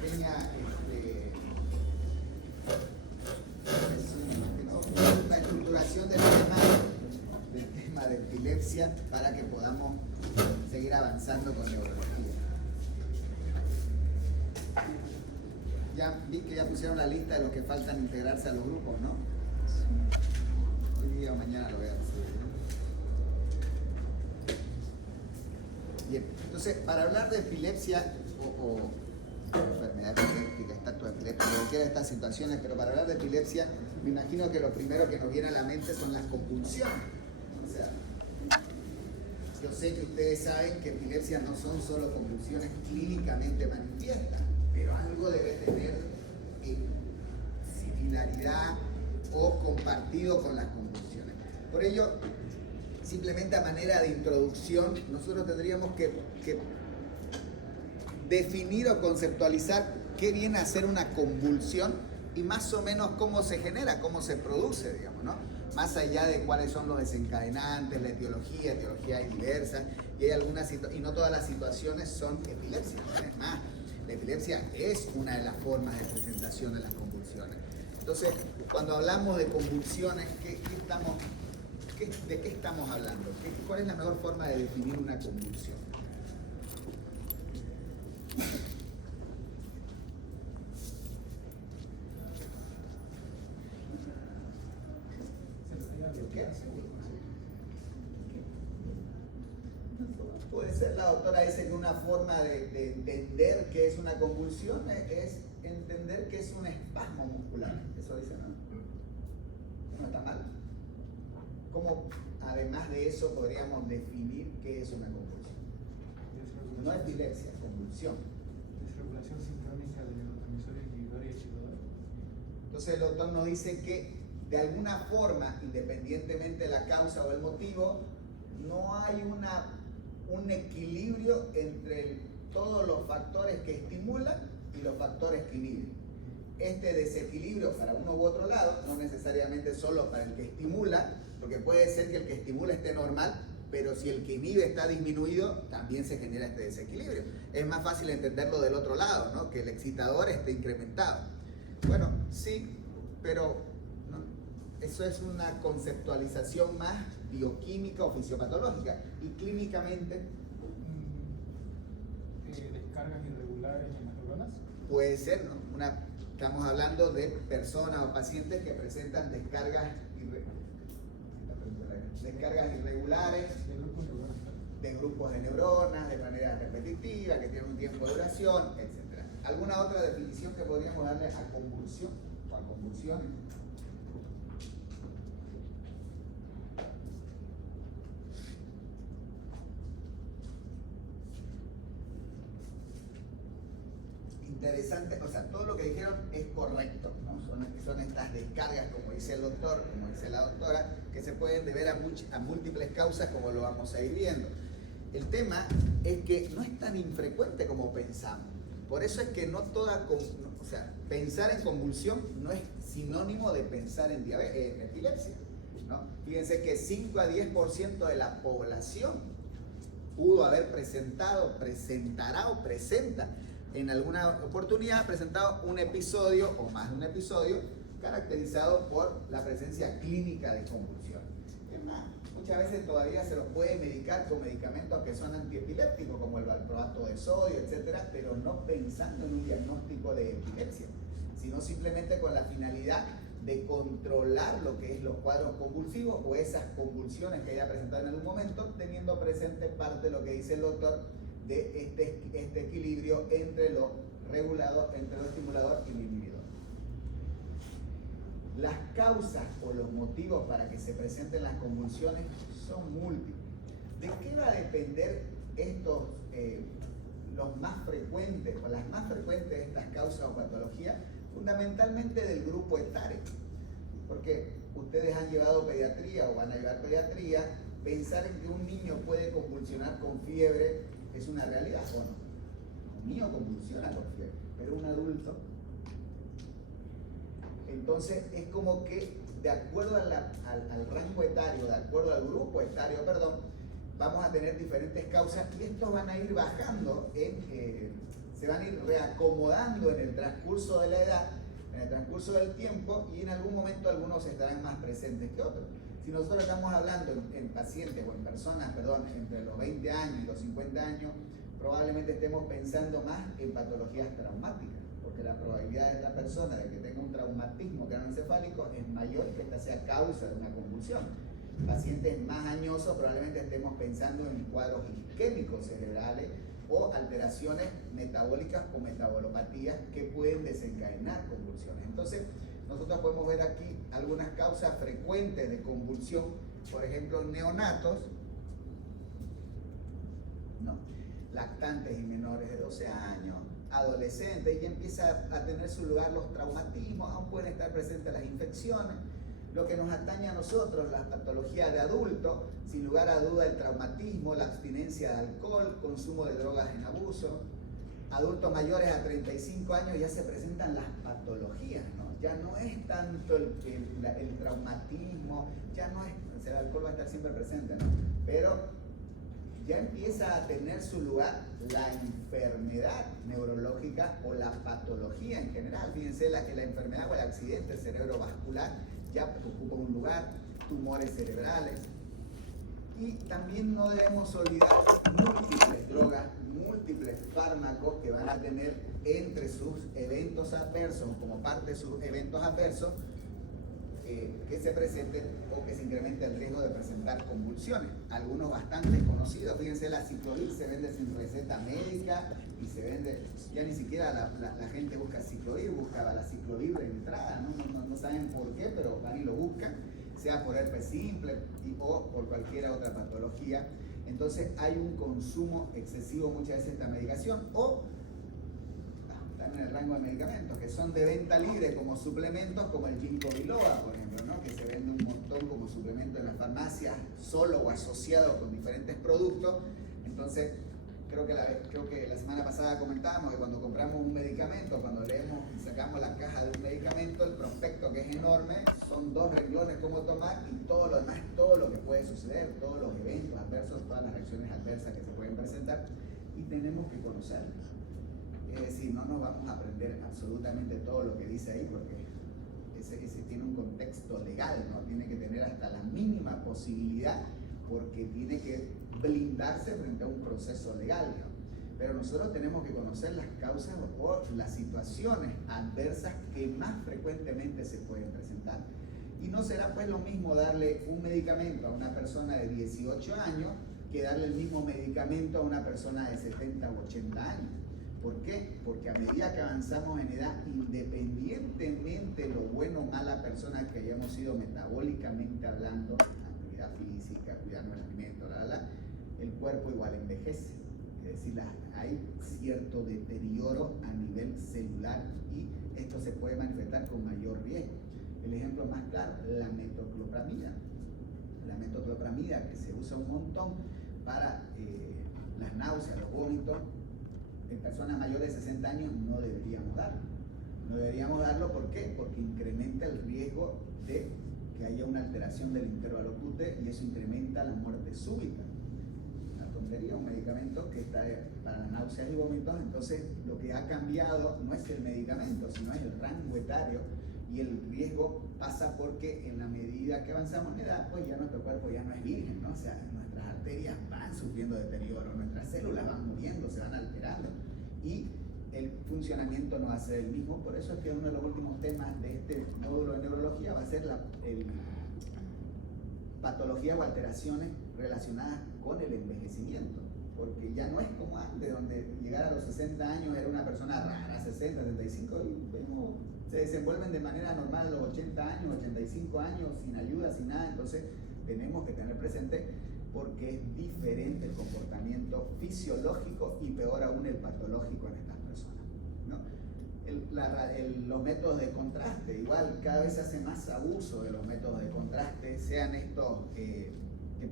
pequeña una estructuración del tema de epilepsia para que podamos seguir avanzando con neurología. Ya vi que ya pusieron la lista de los que faltan integrarse a los grupos, ¿no? Hoy día o mañana lo voy a hacer. Bien, entonces, para hablar de epilepsia o enfermedad epiléptica, estatus epiléptico, cualquiera de estas situaciones, pero para hablar de epilepsia, me imagino que lo primero que nos viene a la mente son las convulsiones. O sea, yo sé que ustedes saben que epilepsia no son solo convulsiones clínicamente manifiestas, pero algo debe tener similaridad o compartido con las convulsiones. Por ello, simplemente a manera de introducción, nosotros tendríamos que definir o conceptualizar qué viene a ser una convulsión y más o menos cómo se genera, cómo se produce, digamos, ¿no? Más allá de cuáles son los desencadenantes, la etiología hay diversas y hay algunas y no todas las situaciones son epilepsia, ¿no? Es más, la epilepsia es una de las formas de presentación de las convulsiones. Entonces, cuando hablamos de convulsiones, ¿de qué estamos hablando? ¿Cuál es la mejor forma de definir una convulsión? Puede ser, la doctora dice que una forma de entender qué es una convulsión es entender que es un espasmo muscular. Eso dice, ¿no? No está mal. ¿Cómo, además de eso, podríamos definir qué es una convulsión? No epilepsia, convulsión. Desregulación sincrónica del neurotransmisor inhibidor y excitador. Entonces el doctor nos dice que de alguna forma, independientemente de la causa o el motivo, no hay un equilibrio entre todos los factores que estimulan y los factores que inhiben. Este desequilibrio para uno u otro lado, no necesariamente solo para el que estimula, porque puede ser que el que estimula esté normal, pero si el que inhibe está disminuido, también se genera este desequilibrio. Es más fácil entenderlo del otro lado, ¿no? Que el excitador esté incrementado. Bueno, sí, pero ¿no? Eso es una conceptualización más bioquímica o fisiopatológica. Y clínicamente... ¿Descargas irregulares en las neuronas? Puede ser, ¿no? Estamos hablando de personas o pacientes que presentan descargas irregulares de grupos de neuronas, de manera repetitiva, que tienen un tiempo de duración, etc. ¿Alguna otra definición que podríamos darle a convulsión o a convulsiones? Interesante, o sea, todo lo que dijeron es correcto, ¿no? Son estas descargas, como dice el doctor, como dice la doctora, que se pueden deber a múltiples causas, como lo vamos a ir viendo. El tema es que no es tan infrecuente como pensamos. Por eso es que no toda, o sea, pensar en convulsión no es sinónimo de pensar en epilepsia, ¿no? Fíjense que 5 a 10% de la población pudo haber presentará o presenta en alguna oportunidad ha presentado un episodio o más de un episodio caracterizado por la presencia clínica de convulsión. Es más, muchas veces todavía se los puede medicar con medicamentos que son antiepilépticos como el valproato de sodio, etcétera, pero no pensando en un diagnóstico de epilepsia, sino simplemente con la finalidad de controlar lo que es los cuadros convulsivos o esas convulsiones que haya presentado en algún momento, teniendo presente parte de lo que dice el doctor de este equilibrio entre lo regulador, entre lo estimulador y lo inhibidor. Las causas o los motivos para que se presenten las convulsiones son múltiples. ¿De qué va a depender estos, los más frecuentes o las más frecuentes de estas causas o patologías? Fundamentalmente del grupo etario. Porque ustedes han llevado pediatría o van a llevar pediatría, pensar en que un niño puede convulsionar con fiebre es una realidad o no. Un niño convulsiona con fiebre, pero un adulto. Entonces es como que de acuerdo al rango etario, de acuerdo al grupo etario, perdón, vamos a tener diferentes causas y estos van a ir bajando en se van a ir reacomodando en el transcurso de la edad, en el transcurso del tiempo, y en algún momento algunos estarán más presentes que otros. Si nosotros estamos hablando en pacientes o en personas, perdón, entre los 20 años y los 50 años, probablemente estemos pensando más en patologías traumáticas, porque la probabilidad de esta persona de que tenga un traumatismo craneoencefálico es mayor que esta sea causa de una convulsión. Pacientes más añosos probablemente estemos pensando en cuadros isquémicos cerebrales o alteraciones metabólicas o metabolopatías que pueden desencadenar convulsiones. Entonces, nosotros podemos ver aquí algunas causas frecuentes de convulsión, por ejemplo, neonatos, no, lactantes y menores de 12 años, adolescentes, y empieza a tener su lugar los traumatismos, aún pueden estar presentes las infecciones. Lo que nos atañe a nosotros, las patologías de adultos, sin lugar a duda el traumatismo, la abstinencia de alcohol, consumo de drogas en abuso. Adultos mayores a 35 años ya se presentan las patologías, ¿no? Ya no es tanto el traumatismo, ya no es, o sea, el alcohol va a estar siempre presente, ¿no? Pero ya empieza a tener su lugar la enfermedad neurológica o la patología en general. Fíjense la enfermedad o el accidente cerebrovascular ya ocupa un lugar, tumores cerebrales. Y también no debemos olvidar múltiples drogas, múltiples fármacos que van a tener entre sus eventos adversos, como parte de sus eventos adversos, que se presenten o que se incremente el riesgo de presentar convulsiones. Algunos bastante conocidos, fíjense, la ciclovir se vende sin receta médica y se vende, ya ni siquiera la gente busca ciclovir, buscaba la ciclovir de entrada, no saben por qué, pero van y lo buscan, sea por herpes simple o por cualquier otra patología. Entonces hay un consumo excesivo muchas veces de esta medicación, o están en el rango de medicamentos que son de venta libre como suplementos, como el ginkgo biloba, por ejemplo, ¿no? Que se vende un montón como suplemento en las farmacias, solo o asociado con diferentes productos. Entonces creo que la semana pasada comentábamos que cuando compramos un medicamento, cuando leemos y sacamos la caja de un medicamento, el prospecto, que es enorme, son 2 renglones cómo tomar, y todo lo demás, todo lo que puede suceder, todos los eventos adversos, todas las reacciones adversas que se pueden presentar, y tenemos que conocerlos. Es decir, no nos vamos a aprender absolutamente todo lo que dice ahí, porque ese tiene un contexto legal, ¿no? Tiene que tener hasta la mínima posibilidad, porque tiene que blindarse frente a un proceso legal, ¿no? Pero nosotros tenemos que conocer las causas o las situaciones adversas que más frecuentemente se pueden presentar. Y no será pues lo mismo darle un medicamento a una persona de 18 años que darle el mismo medicamento a una persona de 70 u 80 años. ¿Por qué? Porque a medida que avanzamos en edad, independientemente de lo bueno o mala persona que hayamos sido metabólicamente hablando, actividad física, cuidando el alimento, el cuerpo igual envejece. Es decir, hay cierto deterioro a nivel celular, y esto se puede manifestar con mayor riesgo. El ejemplo más claro, la metoclopramida. La metoclopramida, que se usa un montón para las náuseas, los vómitos, en personas mayores de 60 años no deberíamos darlo. No deberíamos darlo, ¿por qué? Porque incrementa el riesgo de que haya una alteración del intervalo QT, y eso incrementa la muerte súbita. Una tontería, un medicamento que está para náuseas y vómitos. Entonces lo que ha cambiado no es el medicamento, sino es el rango etario, y el riesgo pasa porque en la medida que avanzamos en edad, pues ya nuestro cuerpo ya no es virgen, ¿no? O sea, nuestras arterias van sufriendo deterioro, nuestras células van muriendo, se van alterando, y el funcionamiento no va a ser el mismo. Por eso es que uno de los últimos temas de este módulo de neurología va a ser patologías o alteraciones relacionadas con el envejecimiento, porque ya no es como antes, donde llegar a los 60 años era una persona rara, 60, 75, y vemos, se desenvuelven de manera normal a los 80 años, 85 años, sin ayuda, sin nada. Entonces tenemos que tener presente, porque es diferente el comportamiento fisiológico y peor aún el patológico en estas personas, ¿no? Los métodos de contraste, igual cada vez se hace más abuso de los métodos de contraste, sean estos que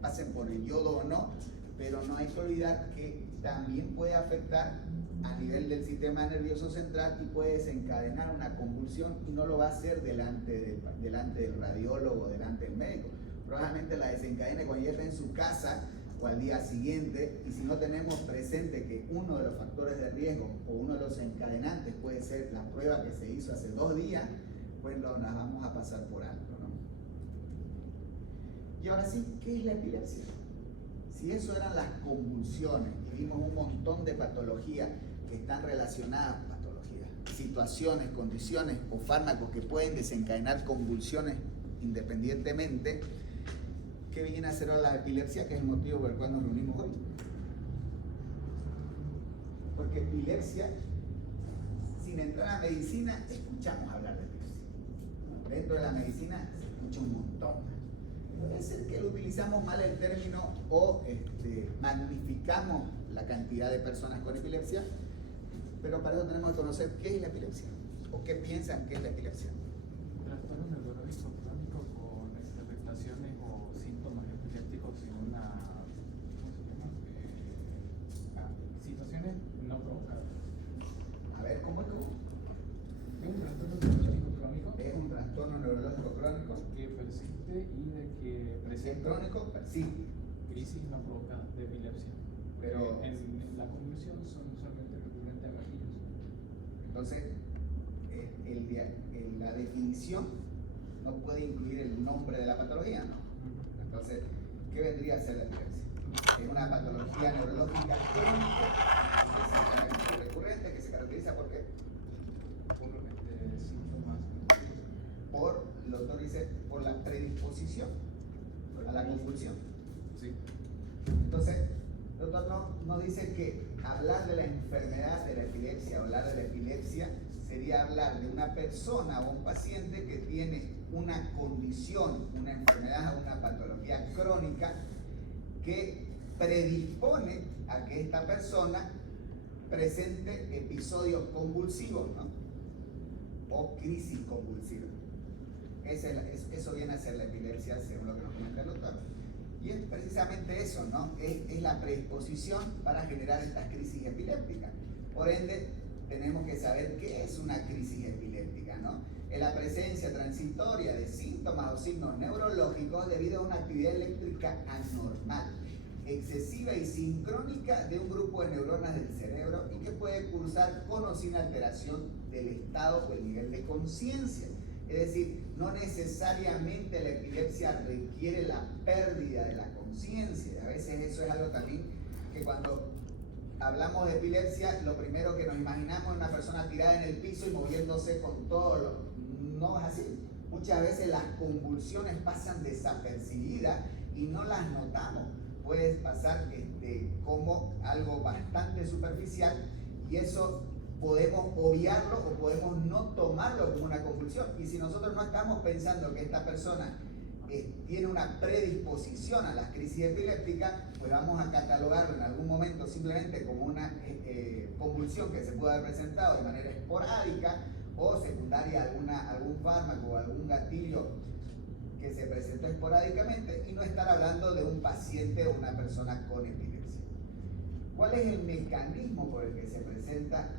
pasen por el yodo o no, pero no hay que olvidar que también puede afectar a nivel del sistema nervioso central y puede desencadenar una convulsión, y no lo va a hacer delante del radiólogo, delante del médico. Probablemente la desencadene cuando ya está en su casa o al día siguiente, y si no tenemos presente que uno de los factores de riesgo o uno de los encadenantes puede ser la prueba que se hizo hace 2 días, pues nos vamos a pasar por alto, ¿no? Y ahora sí, ¿qué es la epilepsia? Si eso eran las convulsiones, y vimos un montón de patologías que están relacionadas, situaciones, condiciones o fármacos que pueden desencadenar convulsiones independientemente, ¿qué viene a ser ahora la epilepsia? Que es el motivo por el cual nos reunimos hoy. Porque epilepsia, sin entrar a medicina, escuchamos hablar de epilepsia. Dentro de la medicina se escucha un montón. Puede ser que lo utilizamos mal el término o magnificamos la cantidad de personas con epilepsia, pero para eso tenemos que conocer qué es la epilepsia o qué piensan que es la epilepsia. Trastorno neurológico crónico con afectaciones o síntomas epilépticos en una, ¿cómo se llama? Situaciones no provocadas. A ver, ¿cómo es? Es un trastorno neurológico crónico. Es un trastorno neurológico crónico Que persiste y de que presenta. crónico persiste. Crisis no provocada de epilepsia. Pero en la convulsión son usualmente recurrentes a gatillos. entonces, la definición no puede incluir el nombre de la patología, ¿no? Entonces, ¿qué vendría a ser la epilepsia? Es una patología neurológica crónica, recurrente, que se caracteriza por qué? Por síntomas. Por, el doctor dice, por la predisposición a la convulsión. Sí. Entonces, el doctor nos dice que hablar de la enfermedad de la epilepsia, hablar de la epilepsia, sería hablar de una persona o un paciente que tiene una condición, una enfermedad o una patología crónica que predispone a que esta persona presente episodios convulsivos, ¿no? O crisis convulsiva. Eso viene a ser la epilepsia, según lo que nos comenta el doctor. Y es precisamente eso, ¿no? Es la predisposición para generar estas crisis epilépticas. Por ende, tenemos que saber qué es una crisis epiléptica, ¿no? Es la presencia transitoria de síntomas o signos neurológicos debido a una actividad eléctrica anormal, excesiva y sincrónica de un grupo de neuronas del cerebro y que puede cursar con o sin alteración del estado o el nivel de conciencia. Es decir, no necesariamente la epilepsia requiere la pérdida de la conciencia. A veces eso es algo también que cuando hablamos de epilepsia, lo primero que nos imaginamos es una persona tirada en el piso y moviéndose con todo lo... No es así. Muchas veces las convulsiones pasan desapercibidas y no las notamos. Puede pasar como algo bastante superficial y eso podemos obviarlo o podemos no tomarlo como una convulsión. Y si nosotros no estamos pensando que esta persona tiene una predisposición a las crisis epilépticas, pues vamos a catalogarlo en algún momento simplemente como una convulsión que se puede haber presentado de manera esporádica o secundaria a algún fármaco o algún gatillo que se presentó esporádicamente y no estar hablando de un paciente o una persona con epilepsia. ¿Cuál es el mecanismo por el que se presenta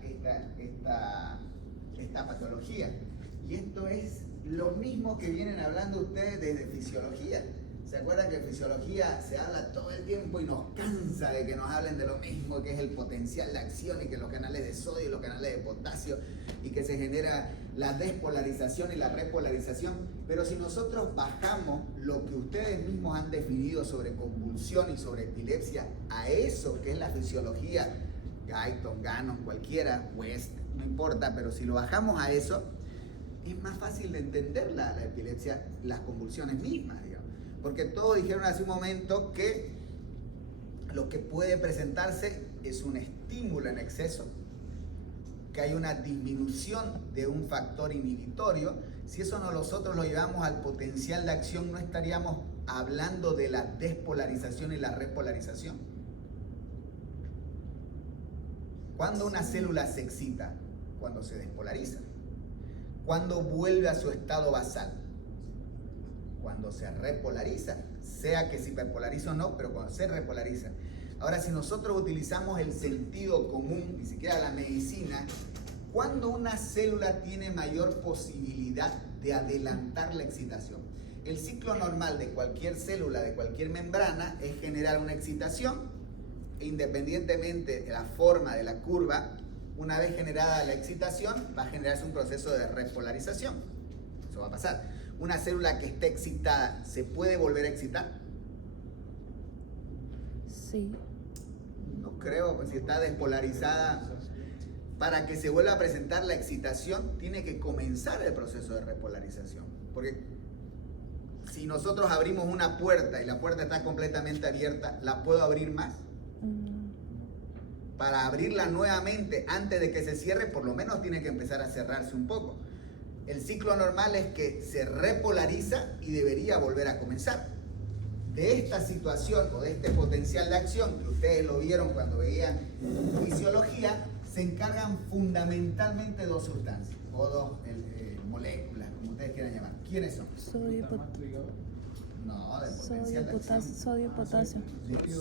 esta patología? Y esto es lo mismo que vienen hablando ustedes desde fisiología. ¿Se acuerdan que en fisiología se habla todo el tiempo y nos cansa de que nos hablen de lo mismo, que es el potencial de acción y que los canales de sodio y los canales de potasio y que se genera la despolarización y la repolarización? Pero si nosotros bajamos lo que ustedes mismos han definido sobre convulsión y sobre epilepsia a eso que es la fisiología, Guyton, Gannon, cualquiera, West, no importa, pero si lo bajamos a eso, es más fácil de entender la epilepsia, las convulsiones mismas, digamos. Porque todos dijeron hace un momento que lo que puede presentarse es un estímulo en exceso, que hay una disminución de un factor inhibitorio. Si eso nosotros lo llevamos al potencial de acción, no estaríamos hablando de la despolarización y la repolarización. ¿Cuándo una célula se excita? Cuando se despolariza. ¿Cuándo vuelve a su estado basal? Cuando se repolariza, sea que se hiperpolariza o no, pero cuando se repolariza. Ahora, si nosotros utilizamos el sentido común, ni siquiera la medicina, ¿cuándo una célula tiene mayor posibilidad de adelantar la excitación? El ciclo normal de cualquier célula, de cualquier membrana, es generar una excitación, e independientemente de la forma de la curva, una vez generada la excitación, va a generarse un proceso de repolarización. Eso va a pasar. Una célula que esté excitada, ¿se puede volver a excitar? Sí. No creo, pues si está despolarizada, para que se vuelva a presentar la excitación, tiene que comenzar el proceso de repolarización. Porque si nosotros abrimos una puerta y la puerta está completamente abierta, ¿la puedo abrir más? Para abrirla nuevamente antes de que se cierre, por lo menos tiene que empezar a cerrarse un poco. El ciclo normal es que se repolariza y debería volver a comenzar. De esta situación o de este potencial de acción, que ustedes lo vieron cuando veían fisiología, se encargan fundamentalmente dos sustancias, o dos moléculas, como ustedes quieran llamar. ¿Quiénes son? Sodio, No, del potencial de acción. sodio y potasio. El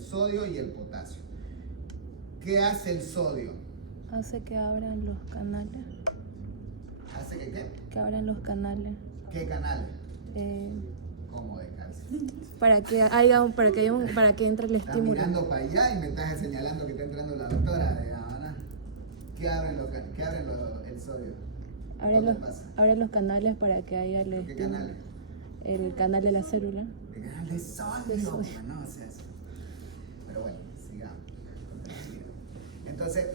sodio y el potasio. ¿Qué hace el sodio? Hace que abran los canales. ¿Hace que qué? Que abran los canales. ¿Qué canales? ¿Cómo de calcio? Para que entre el Estás estímulo. mirando para allá y me estás señalando que está entrando la doctora, digamos, ¿no? ¿Qué abren el sodio? Abren los canales para que haya el ¿Qué estímulo. canales? El canal de la célula. El canal de sodio. Pues no, o sea, pero bueno, sigamos. Entonces,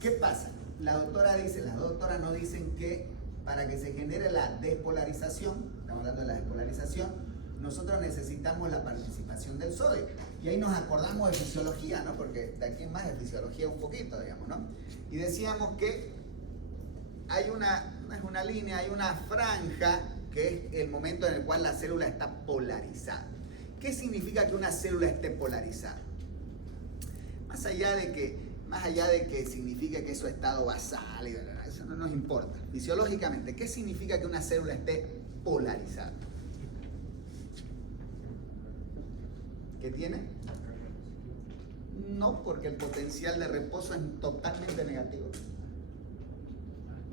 ¿qué pasa? Las doctoras nos dicen que para que se genere la despolarización, estamos hablando de la despolarización, nosotros necesitamos la participación del sodio. Y ahí nos acordamos de fisiología, ¿no? Porque de aquí en más de fisiología un poquito, digamos, ¿no? Y decíamos que hay no es una línea, hay una franja que es el momento en el cual la célula está polarizada. ¿Qué significa que una célula esté polarizada? Más allá de que signifique que es su estado basal, eso no nos importa. Fisiológicamente, ¿qué significa que una célula esté polarizada? ¿Qué tiene? No, porque el potencial de reposo es totalmente negativo.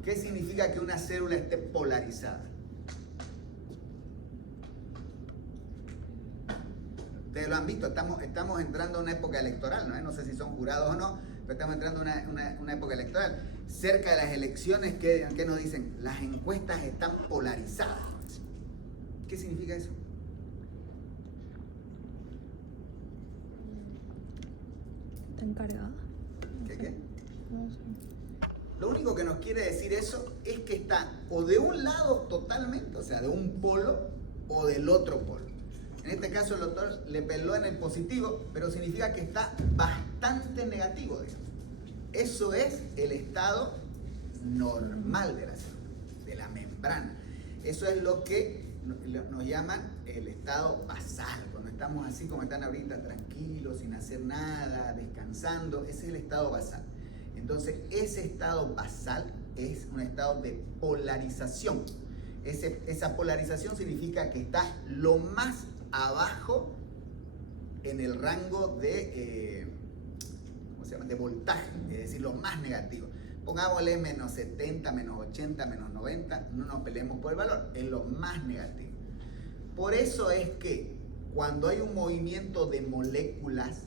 ¿Qué significa que una célula esté polarizada? Ustedes lo han visto, estamos entrando a una época electoral, ¿no? No sé si son jurados o no, pero estamos entrando a una época electoral. Cerca de las elecciones, ¿qué nos dicen? Las encuestas están polarizadas. ¿Qué significa eso? Está encargada. ¿Qué? No sé. Lo único que nos quiere decir eso es que está o de un lado totalmente, o sea, de un polo, o del otro polo. En este caso el doctor le peló en el positivo, pero significa que está bastante negativo, digamos. Eso es el estado normal de la célula, de la membrana. Eso es lo que nos llaman el estado basal. Cuando estamos así como están ahorita, tranquilos, sin hacer nada, descansando, ese es el estado basal. Entonces, ese estado basal es un estado de polarización. Esa polarización significa que está lo más abajo en el rango de, de voltaje, es decir, lo más negativo. Pongámosle menos 70, menos 80, menos 90, no nos peleemos por el valor, es lo más negativo. Por eso es que cuando hay un movimiento de moléculas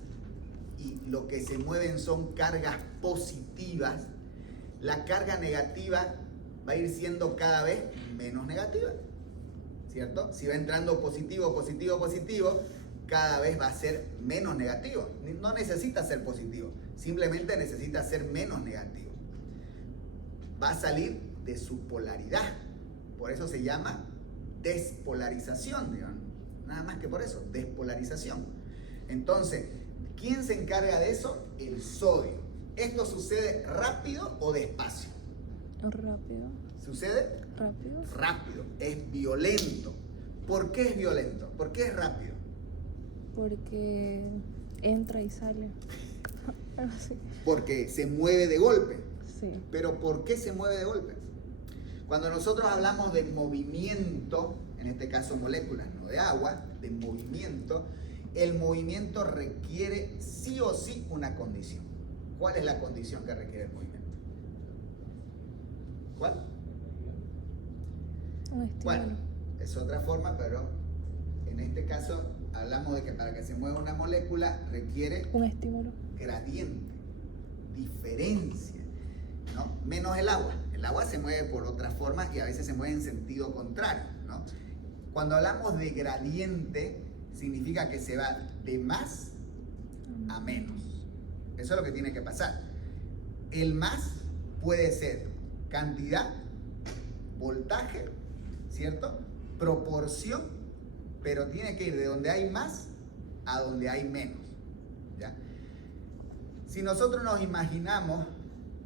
y lo que se mueven son cargas positivas, la carga negativa va a ir siendo cada vez menos negativa, ¿cierto? Si va entrando positivo, positivo, positivo, cada vez va a ser menos negativo. No necesita ser positivo, simplemente necesita ser menos negativo. Va a salir de su polaridad, por eso se llama despolarización, digamos. Nada más que por eso, despolarización. Entonces, ¿quién se encarga de eso? El sodio. ¿Esto sucede rápido o despacio? Rápido. ¿Sucede? Rápido. Rápido, es violento. ¿Por qué es violento? ¿Por qué es rápido? Porque entra y sale. Algo así. Porque se mueve de golpe. Sí. ¿Pero por qué se mueve de golpe? Cuando nosotros hablamos de movimiento, en este caso moléculas, no de agua, de movimiento, el movimiento requiere sí o sí una condición. ¿Cuál es la condición que requiere el movimiento? ¿Cuál? Un estímulo. Bueno, es otra forma, pero en este caso hablamos de que para que se mueva una molécula requiere Un estímulo. gradiente, diferencia, ¿no? Menos el agua. El agua se mueve por otras formas y a veces se mueve en sentido contrario, ¿no? Cuando hablamos de gradiente, significa que se va de más a menos. Eso es lo que tiene que pasar. El más puede ser cantidad, voltaje, ¿cierto? Proporción, pero tiene que ir de donde hay más a donde hay menos, ¿ya? Si nosotros nos imaginamos,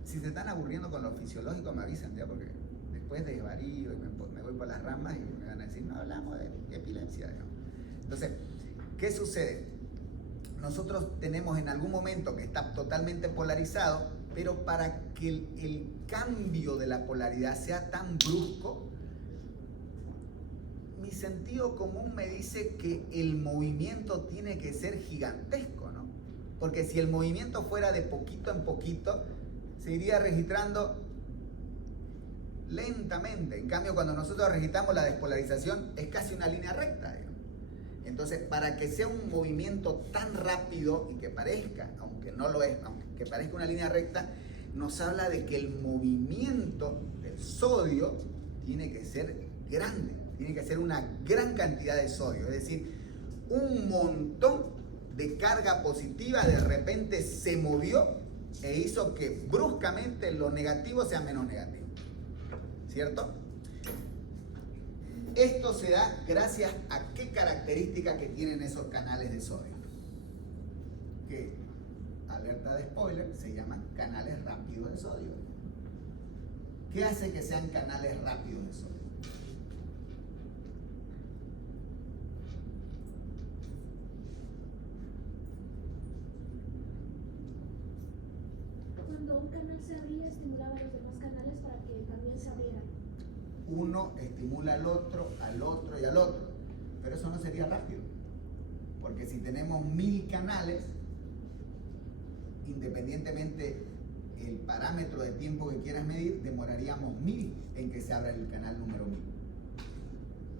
si se están aburriendo con lo fisiológico, me avisan, ¿ya? Porque después desvarío y me voy por las ramas y me van a decir, no hablamos de epilepsia, digamos. Entonces, ¿qué sucede? Nosotros tenemos en algún momento que está totalmente polarizado, pero para que el cambio de la polaridad sea tan brusco, mi sentido común me dice que el movimiento tiene que ser gigantesco, ¿no? Porque si el movimiento fuera de poquito en poquito, se iría registrando lentamente. En cambio, cuando nosotros registramos la despolarización, es casi una línea recta, digamos. Entonces, para que sea un movimiento tan rápido y que parezca, aunque no lo es, aunque parezca una línea recta, nos habla de que el movimiento del sodio tiene que ser grande, tiene que ser una gran cantidad de sodio, es decir, un montón de carga positiva de repente se movió e hizo que bruscamente lo negativo sea menos negativo, ¿cierto? Esto se da gracias a qué características que tienen esos canales de sodio, que, alerta de spoiler, se llaman canales rápidos de sodio. ¿Qué hace que sean canales rápidos de sodio? Cuando un canal se abría, estimulaba a los demás canales para que también se abrieran. Uno estimula al otro y al otro, pero eso no sería rápido, porque si tenemos 1000 canales, independientemente el parámetro de tiempo que quieras medir, demoraríamos 1000 en que se abra el canal número 1000.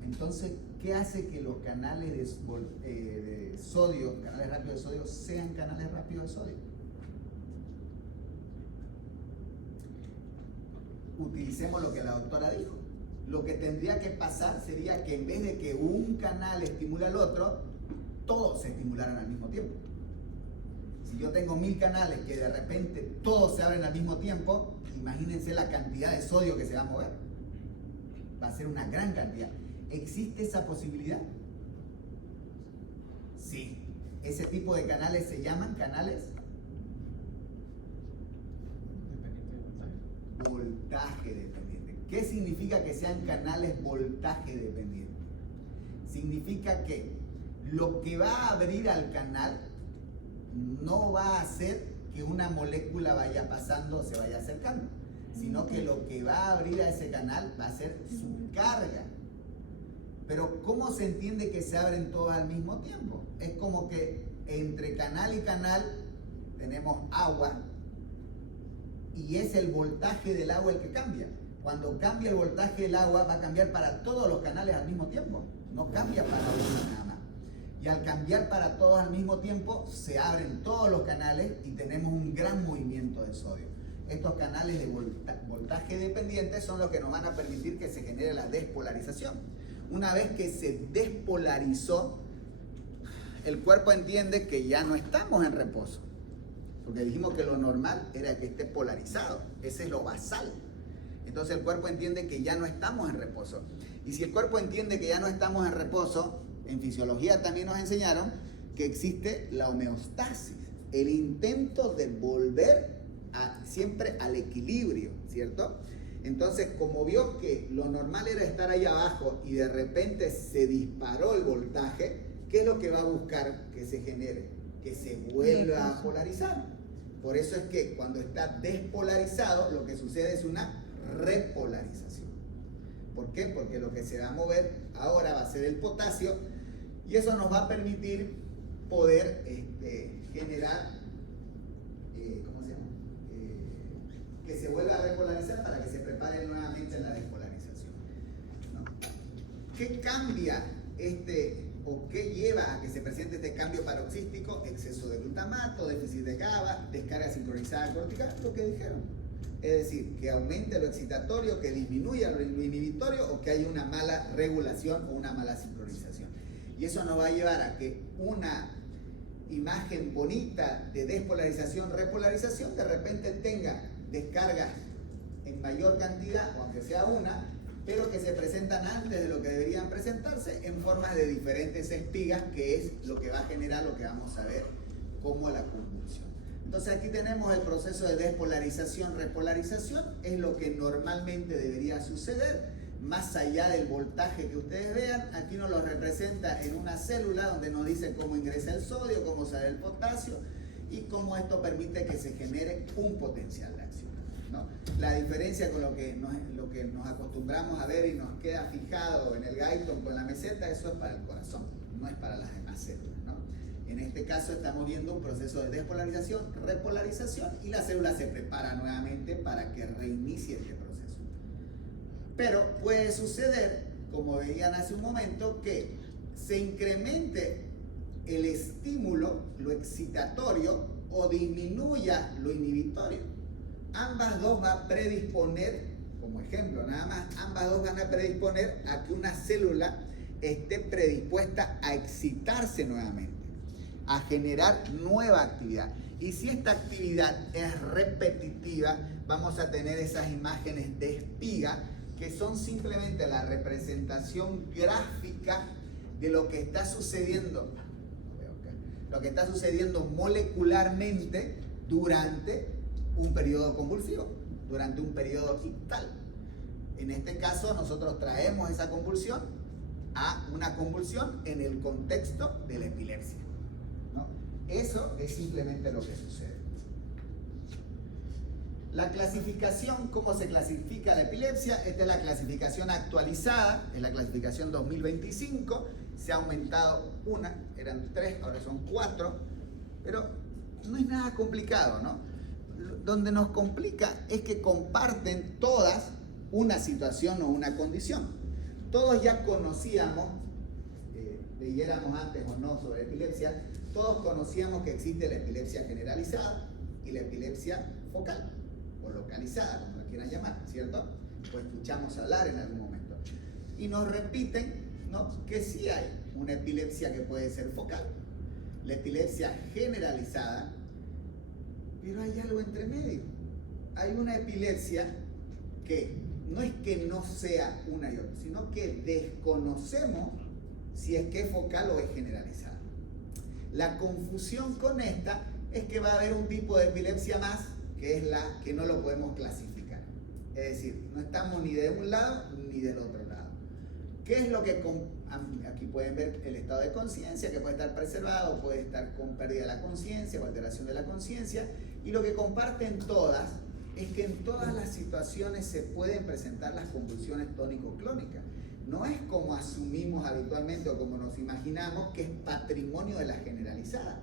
Entonces, ¿qué hace que los canales de sodio, canales rápidos de sodio, sean canales rápidos de sodio? Utilicemos lo que la doctora dijo. Lo que tendría que pasar sería que en vez de que un canal estimule al otro, todos se estimularan al mismo tiempo. Si yo tengo 1000 canales que de repente todos se abren al mismo tiempo, imagínense la cantidad de sodio que se va a mover. Va a ser una gran cantidad. ¿Existe esa posibilidad? Sí. Ese tipo de canales se llaman canales voltaje dependiente. ¿Qué significa que sean canales voltaje dependiente? Significa que lo que va a abrir al canal no va a hacer que una molécula vaya pasando o se vaya acercando, sino que lo que va a abrir a ese canal va a ser su carga. Pero ¿cómo se entiende que se abren todos al mismo tiempo? Es como que entre canal y canal tenemos agua y es el voltaje del agua el que cambia. Cuando cambia el voltaje del agua va a cambiar para todos los canales al mismo tiempo, no cambia para uno nada más. Y al cambiar para todos al mismo tiempo se abren todos los canales y tenemos un gran movimiento de sodio. Estos canales de voltaje dependiente son los que nos van a permitir que se genere la despolarización. Una vez que se despolarizó, el cuerpo entiende que ya no estamos en reposo. Porque dijimos que lo normal era que esté polarizado. Ese es lo basal. Entonces el cuerpo entiende que ya no estamos en reposo. Y si el cuerpo entiende que ya no estamos en reposo, en fisiología también nos enseñaron que existe la homeostasis. El intento de volver siempre al equilibrio, ¿cierto? Entonces, como vio que lo normal era estar ahí abajo y de repente se disparó el voltaje, ¿qué es lo que va a buscar que se genere? Que se vuelva a polarizar. Por eso es que cuando está despolarizado, lo que sucede es una repolarización. ¿Por qué? Porque lo que se va a mover ahora va a ser el potasio y eso nos va a permitir poder generar, ¿cómo se llama? Que se vuelva a repolarizar para que se prepare nuevamente la despolarización, ¿no? ¿Qué cambia o qué lleva a que se presente este cambio paroxístico? Exceso de glutamato, déficit de GABA, descarga sincronizada cortical, lo que dijeron. Es decir, que aumente lo excitatorio, que disminuya lo inhibitorio o que haya una mala regulación o una mala sincronización. Y eso nos va a llevar a que una imagen bonita de despolarización, repolarización, de repente tenga descargas en mayor cantidad, o aunque sea una, pero que se presentan antes de lo que deberían presentarse en formas de diferentes espigas, que es lo que va a generar lo que vamos a ver como la convulsión. Entonces aquí tenemos el proceso de despolarización, repolarización, es lo que normalmente debería suceder, más allá del voltaje que ustedes vean. Aquí nos lo representa en una célula donde nos dice cómo ingresa el sodio, cómo sale el potasio y cómo esto permite que se genere un potencial de acción, ¿no? La diferencia con lo que nos acostumbramos a ver y nos queda fijado en el Guyton con la meseta, eso es para el corazón, no es para las demás células, ¿no? En este caso estamos viendo un proceso de despolarización, repolarización, y la célula se prepara nuevamente para que reinicie este proceso. Pero puede suceder, como veían hace un momento, que se incremente el estímulo, lo excitatorio, o disminuya lo inhibitorio. Ambas dos van a predisponer, como ejemplo nada más, ambas dos van a predisponer a que una célula esté predispuesta a excitarse nuevamente, a generar nueva actividad. Y si esta actividad es repetitiva, vamos a tener esas imágenes de espiga, que son simplemente la representación gráfica de lo que está sucediendo, molecularmente durante un periodo convulsivo, durante un periodo ictal. En este caso nosotros traemos esa convulsión a una convulsión en el contexto de la epilepsia, ¿no? Eso es simplemente lo que sucede. La clasificación, ¿cómo se clasifica la epilepsia? Esta es la clasificación actualizada, es la clasificación 2025, se ha aumentado una, eran 3, ahora son 4, pero no es nada complicado, ¿no? Donde nos complica es que comparten todas una situación o una condición. Todos ya conocíamos, leyéramos antes o no sobre epilepsia, todos conocíamos que existe la epilepsia generalizada y la epilepsia focal o localizada, como lo quieran llamar, ¿cierto? O escuchamos hablar en algún momento. Y nos repiten, ¿no?, que sí hay una epilepsia que puede ser focal, la epilepsia generalizada, pero hay algo entre medio. Hay una epilepsia que no es que no sea una y otra, sino que desconocemos si es que es focal o es generalizada. La confusión con esta es que va a haber un tipo de epilepsia más, que es la que no lo podemos clasificar. Es decir, no estamos ni de un lado ni del otro lado. ¿Qué es lo que aquí pueden ver el estado de conciencia, que puede estar preservado, puede estar con pérdida de la conciencia o alteración de la conciencia? Y lo que comparten todas es que en todas las situaciones se pueden presentar las convulsiones tónico-clónicas. No es como asumimos habitualmente o como nos imaginamos que es patrimonio de la generalizada.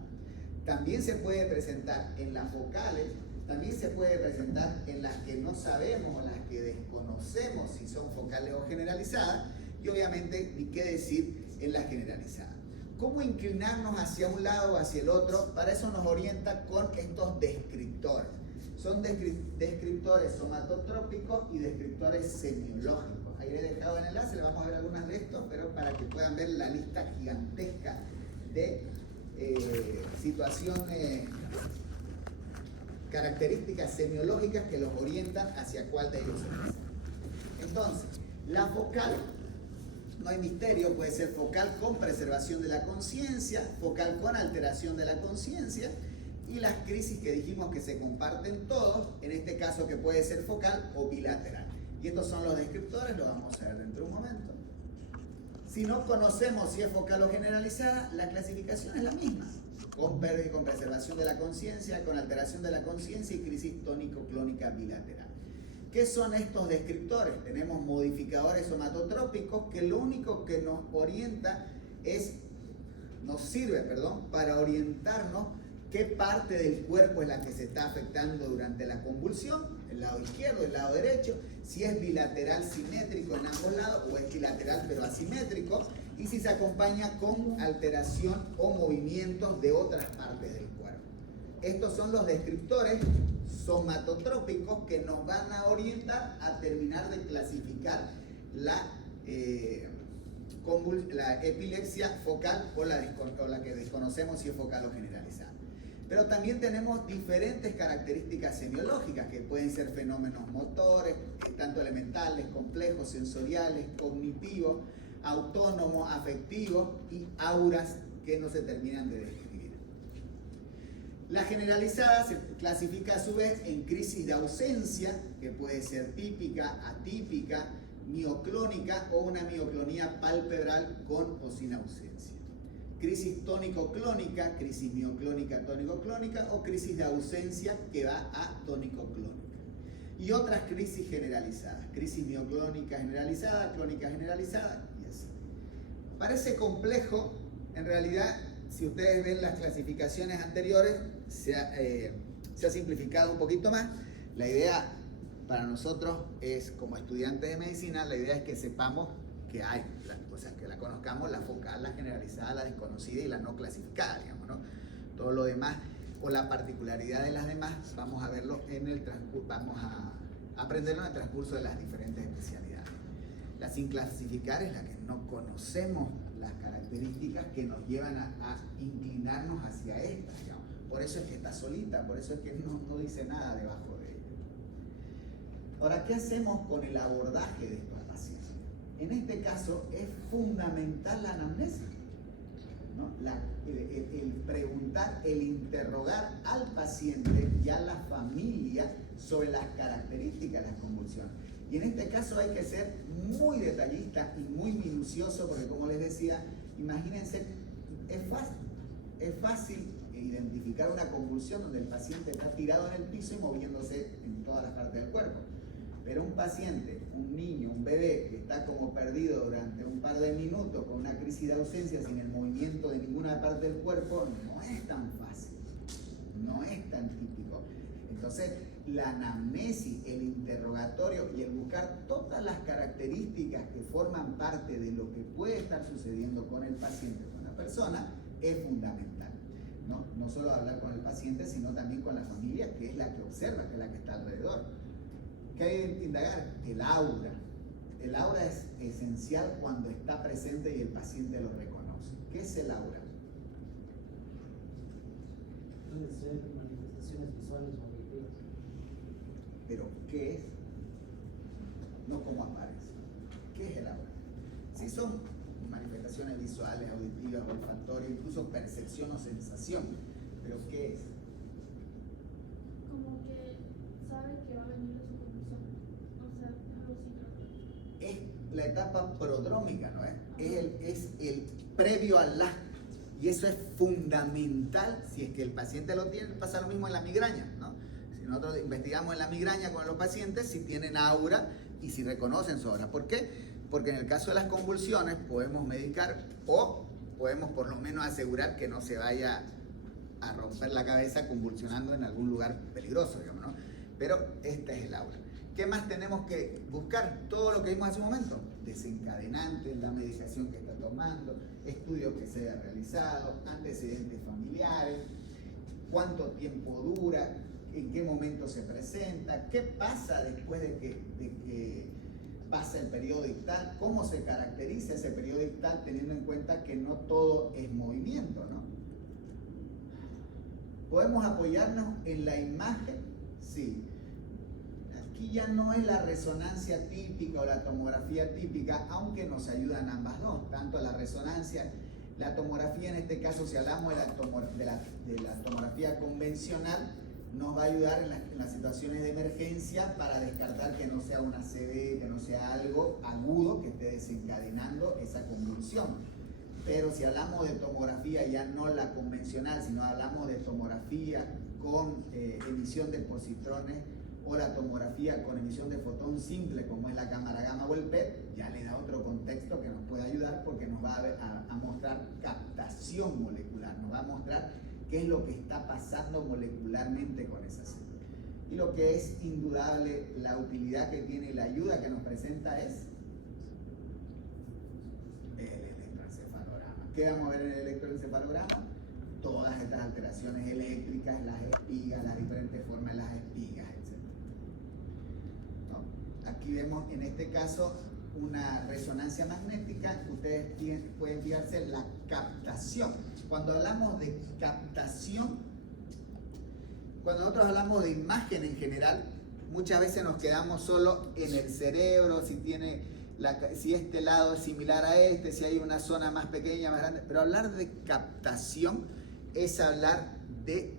También se puede presentar en las focales, también se puede presentar en las que no sabemos o las que desconocemos si son focales o generalizadas, y obviamente ni qué decir en la generalizada. ¿Cómo inclinarnos hacia un lado o hacia el otro? Para eso nos orienta con estos descriptores. Son descriptores somatotrópicos y descriptores semiológicos. Ahí le he dejado el enlace, le vamos a ver algunas de estos, pero para que puedan ver la lista gigantesca de situaciones, características semiológicas que los orientan hacia cuál de ellos es. Entonces, la focal, no hay misterio, puede ser focal con preservación de la conciencia, focal con alteración de la conciencia, y las crisis que dijimos que se comparten todos, en este caso que puede ser focal o bilateral. Y estos son los descriptores, lo vamos a ver dentro de un momento. Si no conocemos si es focal o generalizada, la clasificación es la misma, con pérdida y con preservación de la conciencia, con alteración de la conciencia y crisis tónico-clónica bilateral. ¿Qué son estos descriptores? Tenemos modificadores somatotrópicos que lo único que nos sirve para orientarnos qué parte del cuerpo es la que se está afectando durante la convulsión, el lado izquierdo, el lado derecho, si es bilateral simétrico en ambos lados o es bilateral pero asimétrico, y si se acompaña con alteración o movimientos de otras partes del cuerpo. Estos son los descriptores somatotrópicos que nos van a orientar a terminar de clasificar la epilepsia focal o la que desconocemos si es focal o generalizada. Pero también tenemos diferentes características semiológicas que pueden ser fenómenos motores, tanto elementales, complejos, sensoriales, cognitivos, autónomos, afectivos y auras que no se terminan de describir. La generalizada se clasifica a su vez en crisis de ausencia, que puede ser típica, atípica, mioclónica o una mioclonía palpebral con o sin ausencia. Crisis tónico-clónica, crisis mioclónica, tónico-clónica o crisis de ausencia que va a tónico-clónica. Y otras crisis generalizadas, crisis mioclónica generalizada, clónica generalizada y así. Parece complejo, en realidad, si ustedes ven las clasificaciones anteriores, se ha simplificado un poquito más. La idea para nosotros es, como estudiantes de medicina, la idea es que sepamos que hay, o sea, que la conozcamos, la focal, la generalizada, la desconocida y la no clasificada, digamos, ¿no? Todo lo demás, o la particularidad de las demás, vamos a verlo en el transcurso, vamos a aprenderlo en el transcurso de las diferentes especialidades. La sin clasificar es la que no conocemos las características que nos llevan a inclinarnos hacia esta, digamos. Por eso es que está solita, por eso es que no dice nada debajo de ella. Ahora, ¿qué hacemos con el abordaje de estos pacientes? En este caso es fundamental la anamnesis, ¿no? El preguntar, el interrogar al paciente y a la familia sobre las características de las convulsiones. Y en este caso hay que ser muy detallista y muy minucioso porque, como les decía, imagínense, es fácil identificar una convulsión donde el paciente está tirado en el piso y moviéndose en todas las partes del cuerpo. Pero un paciente, un niño, un bebé que está como perdido durante un par de minutos con una crisis de ausencia sin el movimiento de ninguna parte del cuerpo, no es tan fácil, no es tan típico. Entonces, la anamnesis, el interrogatorio y el buscar todas las características que forman parte de lo que puede estar sucediendo con el paciente, con la persona, es fundamental. No solo hablar con el paciente, sino también con la familia, que es la que observa, que es la que está alrededor. ¿Qué hay que indagar? El aura. El aura es esencial cuando está presente y el paciente lo reconoce. ¿Qué es el aura? Pueden ser manifestaciones visuales o auditivas. ¿Pero qué es? No cómo aparece. ¿Qué es el aura? Sí son manifestaciones visuales, auditivas, olfatorias, incluso percepción o sensación. ¿Pero qué es? Como que sabe que va a venir su convulsión. O sea, algo así. Es la etapa prodrómica, ¿no es? Es el previo al la. Y eso es fundamental. Si es que el paciente lo tiene, pasa lo mismo en la migraña, ¿no? Si nosotros investigamos en la migraña con los pacientes, si tienen aura y si reconocen su aura. ¿Por qué? Porque en el caso de las convulsiones podemos medicar o podemos por lo menos asegurar que no se vaya a romper la cabeza convulsionando en algún lugar peligroso, digamos, ¿no? Pero esta es el aura. ¿Qué más tenemos que buscar? Todo lo que vimos hace un momento. Desencadenantes, la medicación que está tomando, estudios que se hayan realizado, antecedentes familiares, cuánto tiempo dura, en qué momento se presenta, qué pasa después de que pasa el periodo ictal, cómo se caracteriza ese periodo ictal teniendo en cuenta que no todo es movimiento, ¿no? ¿Podemos apoyarnos en la imagen? Sí. Aquí ya no es la resonancia típica o la tomografía típica, aunque nos ayudan ambas dos, tanto la resonancia, la tomografía en este caso, si hablamos de la tomografía convencional, nos va a ayudar en las situaciones de emergencia para descartar que no sea una ACV, que no sea algo agudo que esté desencadenando esa convulsión. Pero si hablamos de tomografía, ya no la convencional, sino hablamos de tomografía con emisión de positrones o la tomografía con emisión de fotón simple, como es la cámara gamma o el PET, ya le da otro contexto que nos puede ayudar porque nos va a mostrar captación molecular, nos va a mostrar qué es lo que está pasando molecularmente con esa célula. Y lo que es indudable, la utilidad que tiene y la ayuda que nos presenta es el electroencefalograma. ¿Qué vamos a ver en el electroencefalograma? Todas estas alteraciones eléctricas, las espigas, las diferentes formas de las espigas, etc. ¿No? Aquí vemos en este caso una resonancia magnética. Ustedes pueden fijarse en la captación. Cuando hablamos de captación, cuando nosotros hablamos de imagen en general, muchas veces nos quedamos solo en el cerebro, si este lado es similar a este, si hay una zona más pequeña, más grande. Pero hablar de captación es hablar de,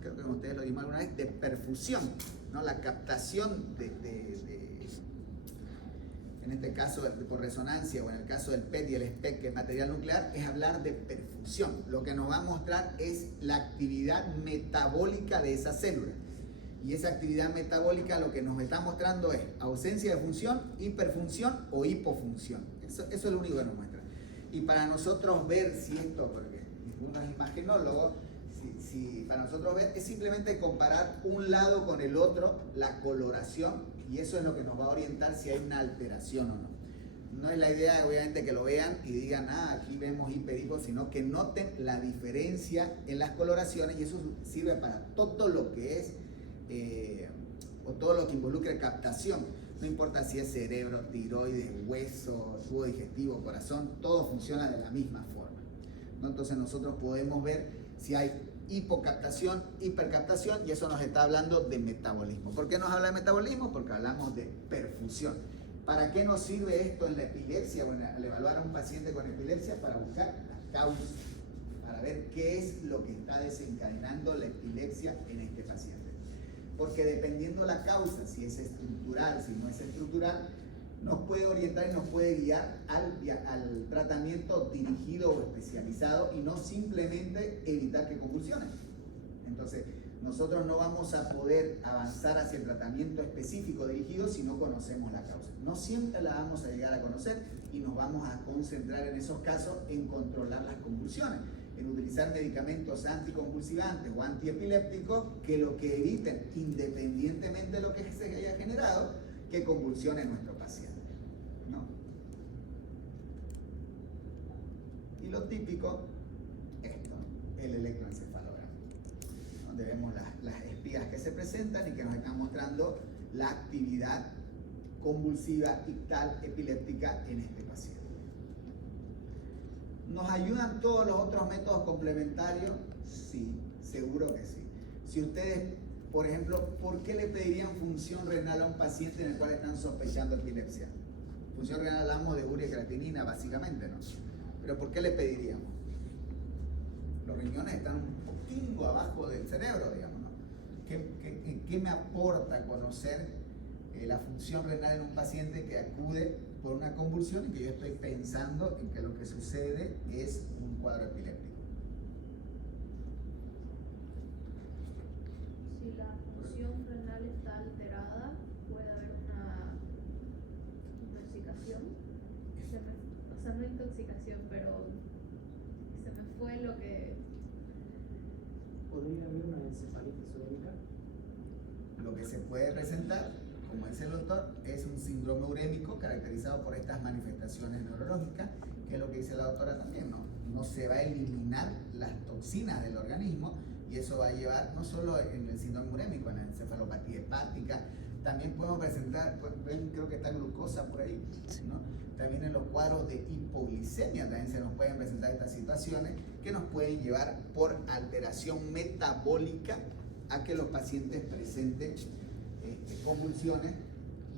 creo que ustedes lo dijimos alguna vez, de perfusión, ¿no? La captación en este caso por resonancia, o en el caso del PET y el SPECT, que es material nuclear, es hablar de perfusión. Lo que nos va a mostrar es la actividad metabólica de esa célula. Y esa actividad metabólica lo que nos está mostrando es ausencia de función, hiperfunción o hipofunción. Eso es lo único que nos muestra. Y para nosotros ver si esto, porque ninguno es imagenólogo, para nosotros ver es simplemente comparar un lado con el otro, la coloración, y eso es lo que nos va a orientar si hay una alteración o no. No es la idea, obviamente, que lo vean y digan, aquí vemos hiperhipo, sino que noten la diferencia en las coloraciones, y eso sirve para todo lo que es, o todo lo que involucre captación. No importa si es cerebro, tiroides, hueso, tubo digestivo, corazón, todo funciona de la misma forma, ¿no? Entonces nosotros podemos ver si hay hipocaptación, hipercaptación, y eso nos está hablando de metabolismo. ¿Por qué nos habla de metabolismo? Porque hablamos de perfusión. ¿Para qué nos sirve esto en la epilepsia? Bueno, al evaluar a un paciente con epilepsia, para buscar las causas, para ver qué es lo que está desencadenando la epilepsia en este paciente. Porque dependiendo la causa, si es estructural, si no es estructural, nos puede orientar y nos puede guiar al tratamiento dirigido o especializado, y no simplemente evitar que convulsionen. Entonces, nosotros no vamos a poder avanzar hacia el tratamiento específico dirigido si no conocemos la causa. No siempre la vamos a llegar a conocer, y nos vamos a concentrar en esos casos en controlar las convulsiones, en utilizar medicamentos anticonvulsivantes o antiepilépticos que lo que eviten, independientemente de lo que se haya generado, que convulsione nuestro paciente, ¿no? Y lo típico, esto, el electroencefalograma, donde vemos las espigas que se presentan y que nos están mostrando la actividad convulsiva, ictal, epiléptica en este paciente. ¿Nos ayudan todos los otros métodos complementarios? Sí, seguro que sí. Si ustedes, por ejemplo, ¿por qué le pedirían función renal a un paciente en el cual están sospechando epilepsia? Función renal hablamos de urea y creatinina, básicamente, ¿no? Pero ¿por qué le pediríamos? Los riñones están un poquito abajo del cerebro, digamos, ¿no? ¿Qué me aporta conocer la función renal en un paciente que acude por una convulsión y que yo estoy pensando en que lo que sucede es un cuadro epiléptico? Si la función renal está alterada, puede haber una intoxicación. O sea, no intoxicación, pero se me fue lo que... ¿Podría haber una encefalitis urémica? Lo que se puede presentar, como dice el doctor, es un síndrome urémico caracterizado por estas manifestaciones neurológicas, que es lo que dice la doctora también, ¿no? No se va a eliminar las toxinas del organismo, y eso va a llevar no solo en el síndrome urémico, en la encefalopatía hepática, también podemos presentar, ven, creo que está glucosa por ahí, ¿no? También en los cuadros de hipoglicemia también se nos pueden presentar estas situaciones que nos pueden llevar por alteración metabólica a que los pacientes presenten convulsiones.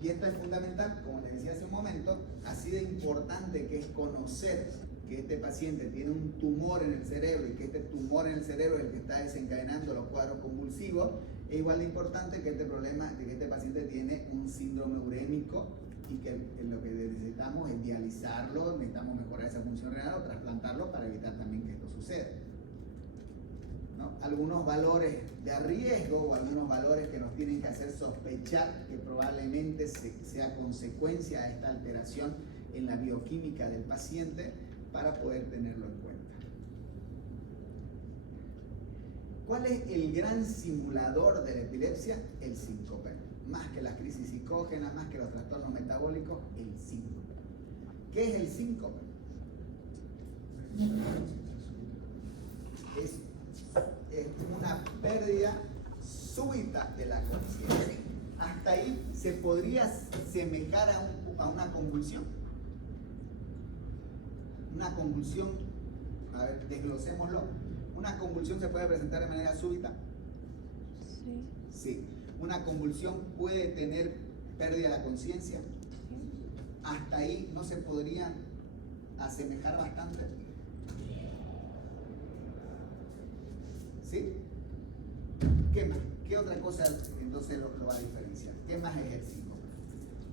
Y esto es fundamental, como les decía hace un momento, así de importante que es conocer que este paciente tiene un tumor en el cerebro, y que este tumor en el cerebro es el que está desencadenando los cuadros convulsivos. Es igual de importante que este problema de que este paciente tiene un síndrome urémico, y que lo que necesitamos es dializarlo, necesitamos mejorar esa función renal o trasplantarlo para evitar también que esto suceda, ¿no? Algunos valores de riesgo, o algunos valores que nos tienen que hacer sospechar que probablemente sea consecuencia de esta alteración en la bioquímica del paciente, para poder tenerlo en cuenta. ¿Cuál es el gran simulador de la epilepsia? El síncope. Más que las crisis psicógenas, más que los trastornos metabólicos, el síncope. ¿Qué es el síncope? Es una pérdida súbita de la conciencia. Hasta ahí se podría asemejar a una convulsión. Una convulsión, a ver, desglosémoslo. ¿Una convulsión se puede presentar de manera súbita? Sí. Sí. ¿Una convulsión puede tener pérdida de la conciencia? Hasta ahí no se podrían asemejar bastante. ¿Sí? ¿Qué más? ¿Qué otra cosa entonces lo va a diferenciar? ¿Qué más es el síncope?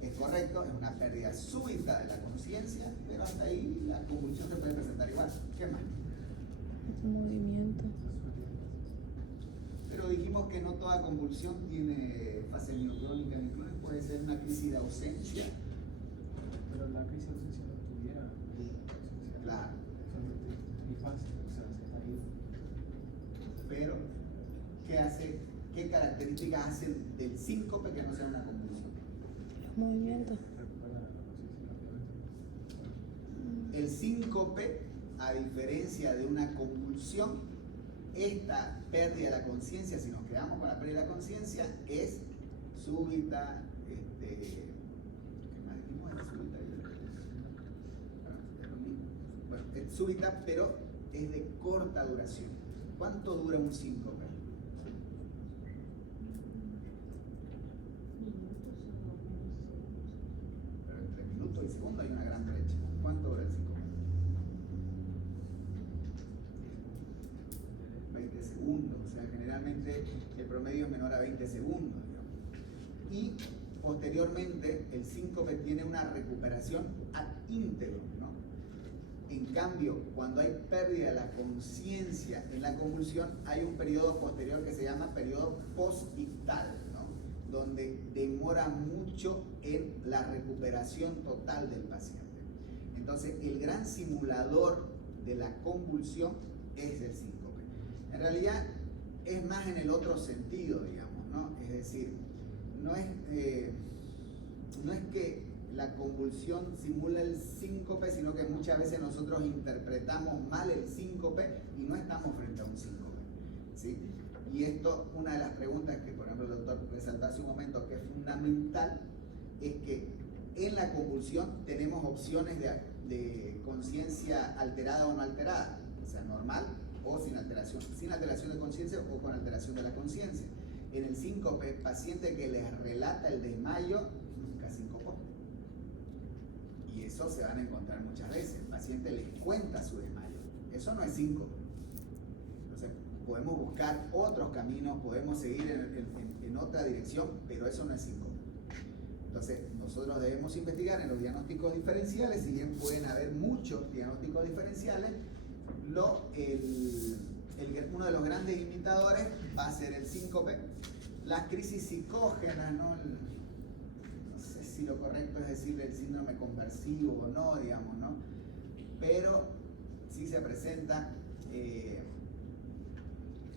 Es correcto, es una pérdida súbita de la conciencia, pero hasta ahí la convulsión se puede presentar igual. ¿Qué más? Movimiento. Pero dijimos que no toda convulsión tiene fase mioclónica, incluso puede ser una crisis de ausencia. Pero la crisis de ausencia no tuviera. Claro. Mi fase, o sea, se está ahí. Pero, ¿qué hace? ¿Qué características hacen del síncope que no sea una convulsión? Los movimientos. Recupera la conciencia rápidamente. El síncope, a diferencia de una convulsión, esta pérdida de la conciencia, si nos quedamos con la pérdida de la conciencia, es súbita, ¿qué más dijimos? Es súbita, bueno, es súbita, pero es de corta duración. ¿Cuánto dura un síncope? Pero entre minutos y segundos hay una gran brecha. ¿Cuánto dura el síncope? 20 segundos, o sea, generalmente el promedio es menor a 20 segundos, digamos. Y posteriormente el síncope tiene una recuperación ad íntegro, ¿no? En cambio, cuando hay pérdida de la conciencia en la convulsión, hay un periodo posterior que se llama periodo postictal, ¿no? Donde demora mucho en la recuperación total del paciente. Entonces, el gran simulador de la convulsión es el síncope. En realidad, es más en el otro sentido, digamos, ¿no? Es decir, no es que la convulsión simula el síncope, sino que muchas veces nosotros interpretamos mal el síncope y no estamos frente a un síncope, ¿sí? Y esto, una de las preguntas que, por ejemplo, el doctor resaltó hace un momento, que es fundamental, es que en la convulsión tenemos opciones de conciencia alterada o no alterada, o sea, normal o sin alteración de conciencia o con alteración de la conciencia. En el síncope, paciente que les relata el desmayo, nunca sincopó. Y eso se van a encontrar muchas veces. El paciente les cuenta su desmayo. Eso no es síncope. Entonces, podemos buscar otros caminos, podemos seguir en otra dirección, pero eso no es síncope. Entonces, nosotros debemos investigar en los diagnósticos diferenciales, si bien pueden haber muchos diagnósticos diferenciales, uno de los grandes imitadores va a ser el síncope. Las crisis psicógenas, no sé si lo correcto es decir el síndrome conversivo o no, digamos, ¿no? Pero sí se presenta,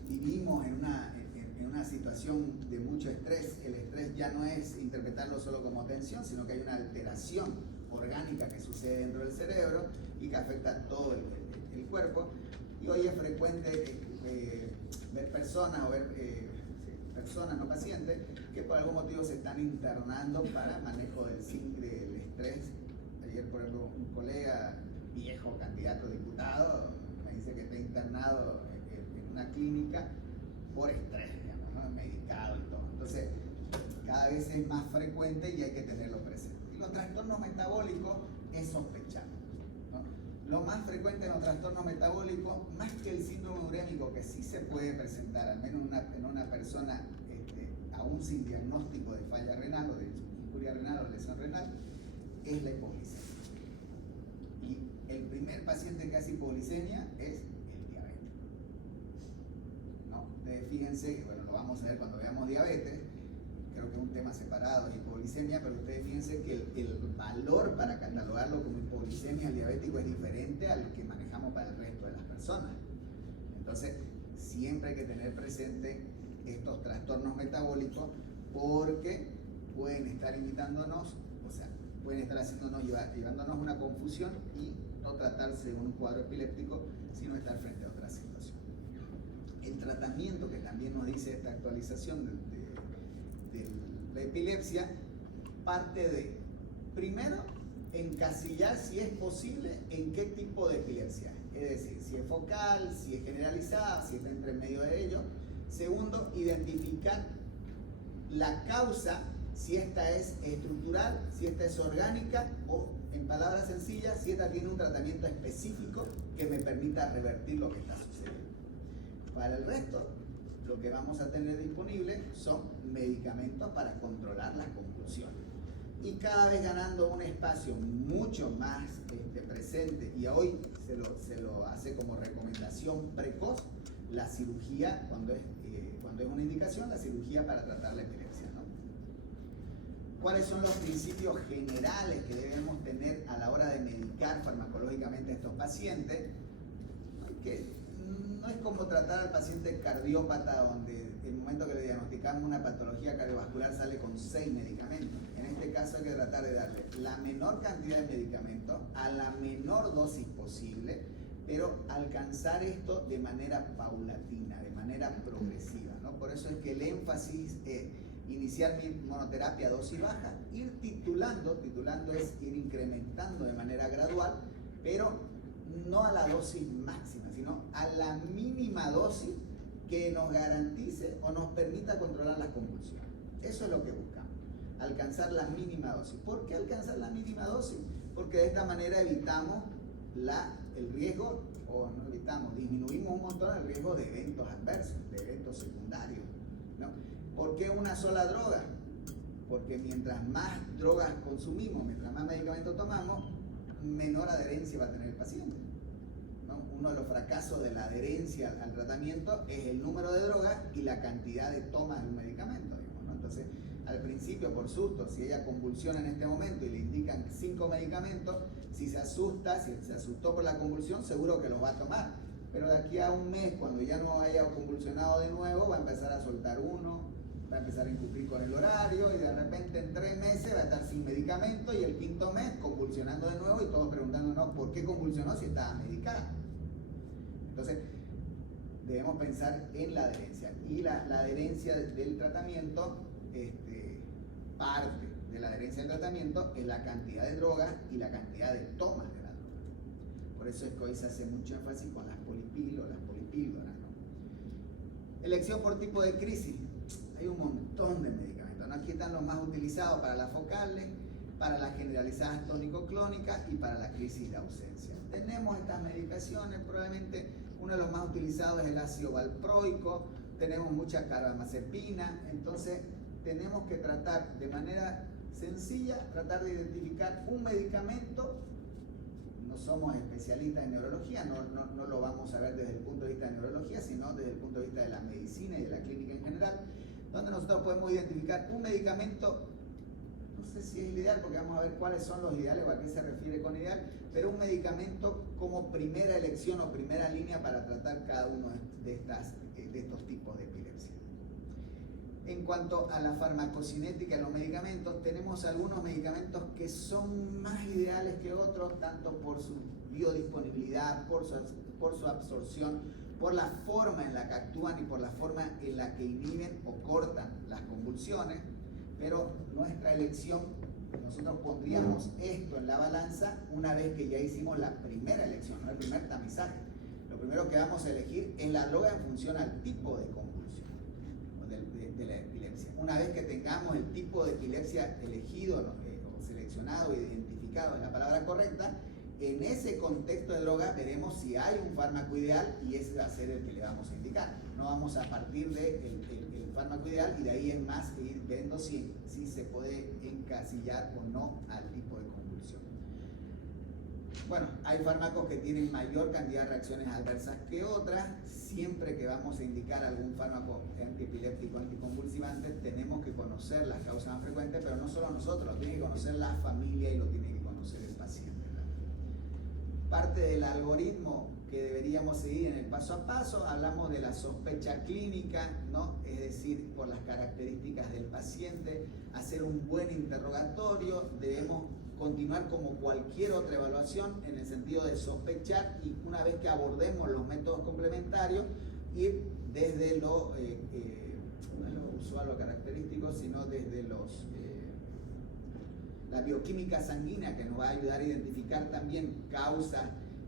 vivimos en una situación de mucho estrés. El estrés ya no es interpretarlo solo como tensión, sino que hay una alteración orgánica que sucede dentro del cerebro y que afecta todo el cuerpo. Y hoy es frecuente ver personas o personas, no pacientes, que por algún motivo se están internando para manejo del estrés. Ayer, por ejemplo, un colega, viejo candidato a diputado, me dice que está internado en una clínica por estrés, digamos, ¿no? Medicado y todo. Entonces, cada vez es más frecuente y hay que tenerlo presente. Y los trastornos metabólicos es sospechado. Lo más frecuente en los trastornos metabólicos, más que el síndrome urémico, que sí se puede presentar, al menos en una persona aún sin diagnóstico de falla renal o de insuficiencia renal o lesión renal, es la hipoglicemia. Y el primer paciente que hace hipoglicemia es el diabético. ¿No? Ustedes fíjense, bueno, lo vamos a ver cuando veamos diabetes, creo que es un tema separado, hipoglicemia, pero ustedes fíjense que el valor para catalogarlo como hipoglicemia al diabético es diferente al que manejamos para el resto de las personas. Entonces, siempre hay que tener presente estos trastornos metabólicos porque pueden estar invitándonos, o sea, pueden estar llevándonos una confusión y no tratarse de un cuadro epiléptico, sino estar frente a otra situación. El tratamiento que también nos dice esta actualización de la epilepsia parte de, primero, encasillar si es posible en qué tipo de epilepsia, es decir, si es focal, si es generalizada, si está entre medio de ello. Segundo, identificar la causa, si esta es estructural, si esta es orgánica o, en palabras sencillas, si esta tiene un tratamiento específico que me permita revertir lo que está sucediendo. Para el resto, lo que vamos a tener disponible son medicamentos para controlar las convulsiones. Y cada vez ganando un espacio mucho más presente, y hoy se lo hace como recomendación precoz, la cirugía, cuando es una indicación, la cirugía para tratar la epilepsia, ¿no? ¿Cuáles son los principios generales que debemos tener a la hora de medicar farmacológicamente a estos pacientes? Que no es como tratar al paciente cardiópata, donde en el momento que le diagnosticamos una patología cardiovascular sale con 6 medicamentos. En este caso hay que tratar de darle la menor cantidad de medicamentos a la menor dosis posible, pero alcanzar esto de manera paulatina, de manera progresiva, ¿no? Por eso es que el énfasis es iniciar mi monoterapia a dosis baja, ir titulando es ir incrementando de manera gradual, pero no a la dosis máxima, sino a la mínima dosis que nos garantice o nos permita controlar las convulsiones. Eso es lo que buscamos, alcanzar la mínima dosis. ¿Por qué alcanzar la mínima dosis? Porque de esta manera evitamos el riesgo, o no evitamos, disminuimos un montón el riesgo de eventos adversos, de eventos secundarios, ¿no? ¿Por qué una sola droga? Porque mientras más drogas consumimos, mientras más medicamentos tomamos, menor adherencia va a tener el paciente, ¿no? Uno de los fracasos de la adherencia al tratamiento es el número de drogas y la cantidad de tomas de un medicamento, digamos, ¿no? Entonces, al principio, por susto, si ella convulsiona en este momento y le indican 5 medicamentos, si se asusta, si se asustó por la convulsión, seguro que los va a tomar. Pero de aquí a un mes, cuando ya no haya convulsionado de nuevo, va a empezar a soltar uno, va a empezar a incumplir con el horario y de repente en 3 meses va a estar sin medicamento y el 5.º mes convulsionando de nuevo y todos preguntándonos por qué convulsionó si estaba medicada. Entonces, debemos pensar en la adherencia. Y la adherencia del tratamiento, parte de la adherencia del tratamiento es la cantidad de drogas y la cantidad de tomas de la droga. Por eso es que hoy se hace mucho énfasis con las polipíldoras, ¿no? Elección por tipo de crisis. Hay un montón de medicamentos, ¿no? Aquí están los más utilizados para las focales, para las generalizadas tónico-clónicas y para la crisis de ausencia. Tenemos estas medicaciones, probablemente uno de los más utilizados es el ácido valproico, tenemos mucha carbamazepina, entonces tenemos que tratar de manera sencilla, tratar de identificar un medicamento. No somos especialistas en neurología, no lo vamos a ver desde el punto de vista de neurología, sino desde el punto de vista de la medicina y de la clínica en general, donde nosotros podemos identificar un medicamento, no sé si es el ideal, porque vamos a ver cuáles son los ideales o a qué se refiere con ideal, pero un medicamento como primera elección o primera línea para tratar cada uno de estos tipos de epilepsia. En cuanto a la farmacocinética de los medicamentos, tenemos algunos medicamentos que son más ideales que otros, tanto por su biodisponibilidad, por su absorción, por la forma en la que actúan y por la forma en la que inhiben o cortan las convulsiones, pero nuestra elección, nosotros pondríamos esto en la balanza una vez que ya hicimos la primera elección, ¿no? El primer tamizaje. Lo primero que vamos a elegir es la droga en función al tipo de convulsión de la epilepsia. Una vez que tengamos el tipo de epilepsia elegido o seleccionado, identificado es la palabra correcta, en ese contexto de droga veremos si hay un fármaco ideal y ese va a ser el que le vamos a indicar. No vamos a partir del fármaco ideal y de ahí es más que ir viendo si se puede encasillar o no al tipo de convulsión. Bueno, hay fármacos que tienen mayor cantidad de reacciones adversas que otras. Siempre que vamos a indicar algún fármaco antiepiléptico, anticonvulsivante, tenemos que conocer las causas más frecuentes, pero no solo nosotros, lo tiene que conocer la familia y lo tiene que conocer el paciente, ¿verdad? Parte del algoritmo que deberíamos seguir en el paso a paso. Hablamos de la sospecha clínica, ¿no? Es decir, por las características del paciente, hacer un buen interrogatorio. Debemos continuar como cualquier otra evaluación en el sentido de sospechar, y una vez que abordemos los métodos complementarios, ir desde lo, no es lo usual o característico, sino desde la bioquímica sanguínea, que nos va a ayudar a identificar también causas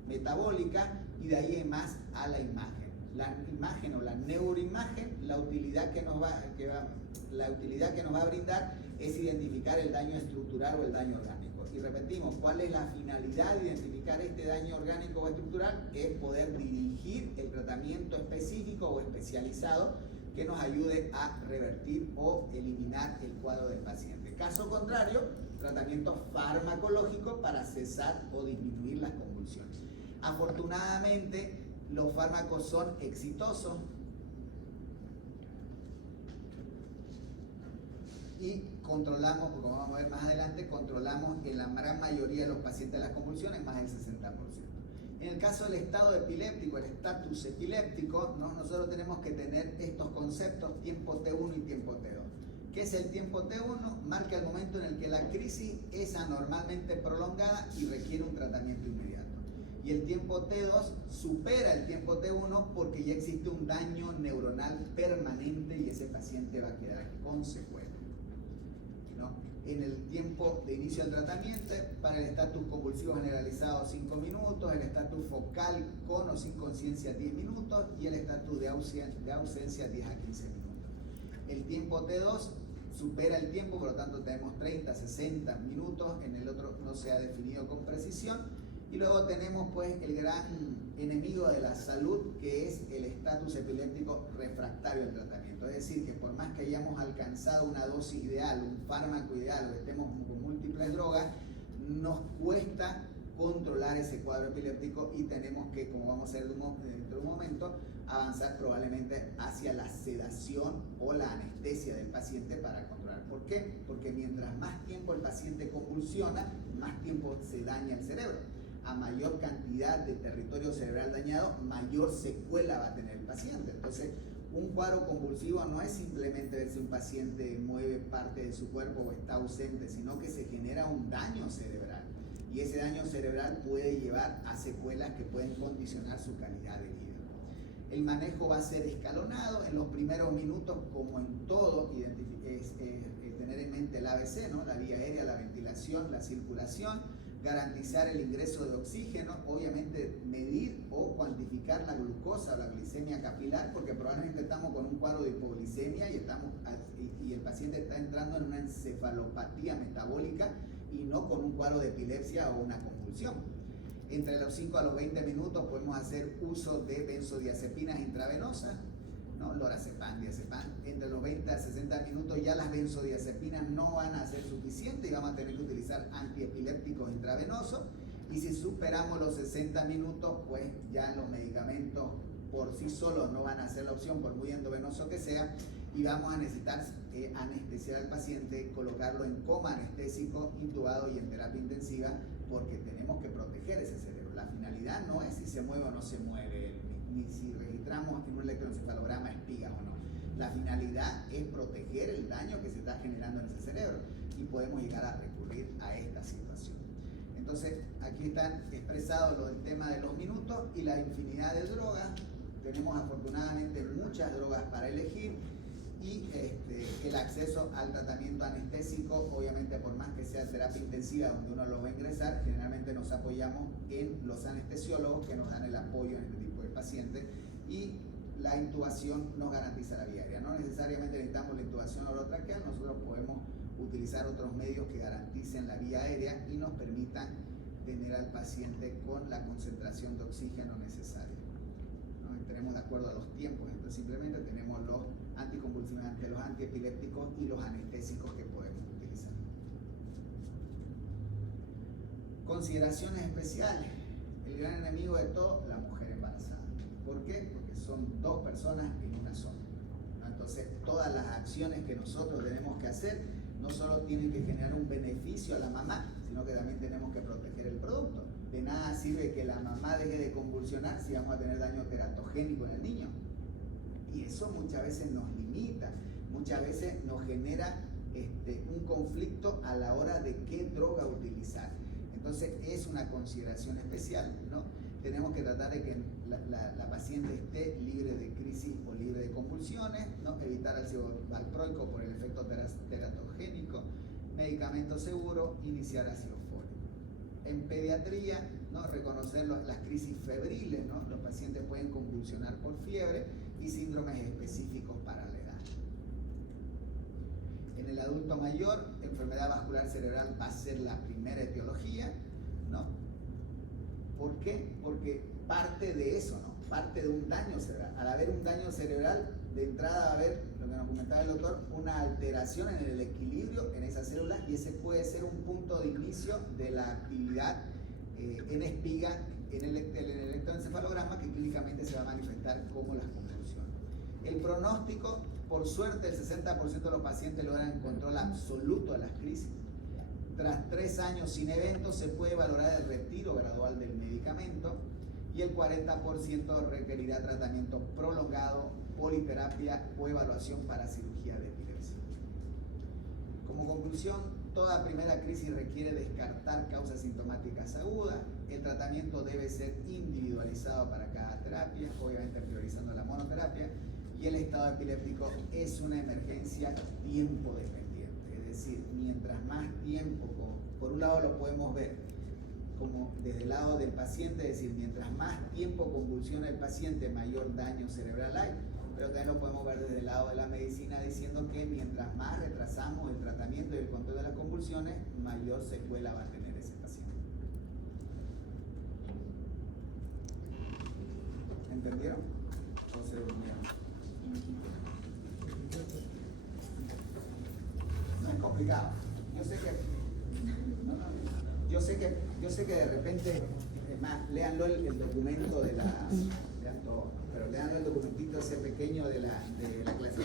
metabólicas, y de ahí en más a la imagen. La imagen o la neuroimagen, la utilidad que nos va a brindar es identificar el daño estructural o el daño orgánico. Y repetimos, ¿cuál es la finalidad de identificar este daño orgánico o estructural? Es poder dirigir el tratamiento específico o especializado que nos ayude a revertir o eliminar el cuadro del paciente. Caso contrario, tratamiento farmacológico para cesar o disminuir las convulsiones. Afortunadamente, los fármacos son exitosos y controlamos, porque vamos a ver más adelante, controlamos en la gran mayoría de los pacientes las convulsiones, más del 60%. En el caso del estado epiléptico, el estatus epiléptico, ¿no? Nosotros tenemos que tener estos conceptos, tiempo T1 y tiempo T2. ¿Qué es el tiempo T1? Marca el momento en el que la crisis es anormalmente prolongada y requiere un tratamiento inmediato. Y el tiempo T2 supera el tiempo T1 porque ya existe un daño neuronal permanente y ese paciente va a quedar con secuelas, ¿no? En el tiempo de inicio del tratamiento, para el estatus convulsivo generalizado 5 minutos, el estatus focal con o sin conciencia 10 minutos y el estatus de ausencia 10 a 15 minutos. El tiempo T2 supera el tiempo, por lo tanto tenemos 30, 60 minutos, en el otro no se ha definido con precisión. Y luego tenemos pues el gran enemigo de la salud, que es el estatus epiléptico refractario al tratamiento. Es decir, que por más que hayamos alcanzado una dosis ideal, un fármaco ideal, o estemos con múltiples drogas, nos cuesta controlar ese cuadro epiléptico y tenemos que, como vamos a ver dentro de un momento, avanzar probablemente hacia la sedación o la anestesia del paciente para controlar. ¿Por qué? Porque mientras más tiempo el paciente convulsiona, más tiempo se daña el cerebro. A mayor cantidad de territorio cerebral dañado, mayor secuela va a tener el paciente. Entonces, un cuadro convulsivo no es simplemente ver si un paciente mueve parte de su cuerpo o está ausente, sino que se genera un daño cerebral. Y ese daño cerebral puede llevar a secuelas que pueden condicionar su calidad de vida. El manejo va a ser escalonado. En los primeros minutos, como en todo, tener en mente el ABC, ¿no? La vía aérea, la ventilación, la circulación. Garantizar el ingreso de oxígeno, obviamente medir o cuantificar la glucosa o la glicemia capilar, porque probablemente estamos con un cuadro de hipoglicemia y el paciente está entrando en una encefalopatía metabólica y no con un cuadro de epilepsia o una convulsión. Entre los 5 a los 20 minutos podemos hacer uso de benzodiazepinas intravenosas, ¿no? Lorazepam, diazepam. Entre los 20 a 60 minutos ya las benzodiazepinas no van a ser suficientes y vamos a tener que utilizar antiepilépticos intravenosos. Y si superamos los 60 minutos, pues ya los medicamentos por sí solos no van a ser la opción, por muy endovenoso que sea, y vamos a necesitar anestesiar al paciente, colocarlo en coma anestésico, intubado y en terapia intensiva, porque tenemos que proteger ese cerebro. La finalidad no es si se mueve o no se mueve, ni si registramos en un electroencefalograma espigas o no. La finalidad es proteger el daño que se está generando en ese cerebro y podemos llegar a recurrir a esta situación. Entonces, aquí están expresados el tema de los minutos y la infinidad de drogas. Tenemos afortunadamente muchas drogas para elegir y el acceso al tratamiento anestésico, obviamente por más que sea terapia intensiva donde uno lo va a ingresar, generalmente nos apoyamos en los anestesiólogos que nos dan el apoyo en este tipo de pacientes, y la intubación nos garantiza la vía aérea. No necesariamente necesitamos la intubación orotraqueal, nosotros podemos utilizar otros medios que garanticen la vía aérea y nos permitan tener al paciente con la concentración de oxígeno necesaria. ¿No? Tenemos de acuerdo a los tiempos, entonces simplemente tenemos los anticonvulsivantes, los antiepilépticos y los anestésicos que podemos utilizar. Consideraciones especiales. El gran enemigo de todo, la mujer embarazada. ¿Por qué? Porque son dos personas en una sola. Entonces, todas las acciones que nosotros tenemos que hacer no solo tienen que generar un beneficio a la mamá, sino que también tenemos que proteger el producto. De nada sirve que la mamá deje de convulsionar si vamos a tener daño teratogénico en el niño. Y eso muchas veces nos limita, muchas veces nos genera un conflicto a la hora de qué droga utilizar. Entonces es una consideración especial, ¿no? Tenemos que tratar de que la paciente esté libre de crisis o libre de convulsiones, ¿no? Evitar ácido valproico por el efecto teratogénico, medicamento seguro, iniciar ácido fólico. En pediatría, ¿no? Reconocer las crisis febriles, ¿no? Los pacientes pueden convulsionar por fiebre y síndromes específicos para la edad. En el adulto mayor, enfermedad vascular cerebral va a ser la primera etiología, ¿no? ¿Por qué? Porque parte de eso, ¿no? Parte de un daño cerebral. Al haber un daño cerebral, de entrada va a haber, lo que nos comentaba el doctor, una alteración en el equilibrio en esas células y ese puede ser un punto de inicio de la actividad en espiga en el electroencefalograma que clínicamente se va a manifestar como las convulsiones. El pronóstico, por suerte, el 60% de los pacientes logran control absoluto de las crisis. Tras 3 años sin eventos se puede valorar el retiro gradual del medicamento y el 40% requerirá tratamiento prolongado, politerapia o evaluación para cirugía de epilepsia. Como conclusión, toda primera crisis requiere descartar causas sintomáticas agudas. El tratamiento debe ser individualizado para cada terapia, obviamente priorizando la monoterapia, y el estado epiléptico es una emergencia tiempo dependiente. Es decir, mientras más tiempo, por un lado lo podemos ver como desde el lado del paciente, es decir, mientras más tiempo convulsiona el paciente, mayor daño cerebral hay, pero también lo podemos ver desde el lado de la medicina diciendo que mientras más retrasamos el tratamiento y el control de las convulsiones, mayor secuela va a tener ese paciente. ¿Entendieron? ¿O se durmieron? No es complicado. Yo sé que de repente, es más, léanlo el documento de la, lean todo, pero leanlo el documentito ese pequeño de la clase.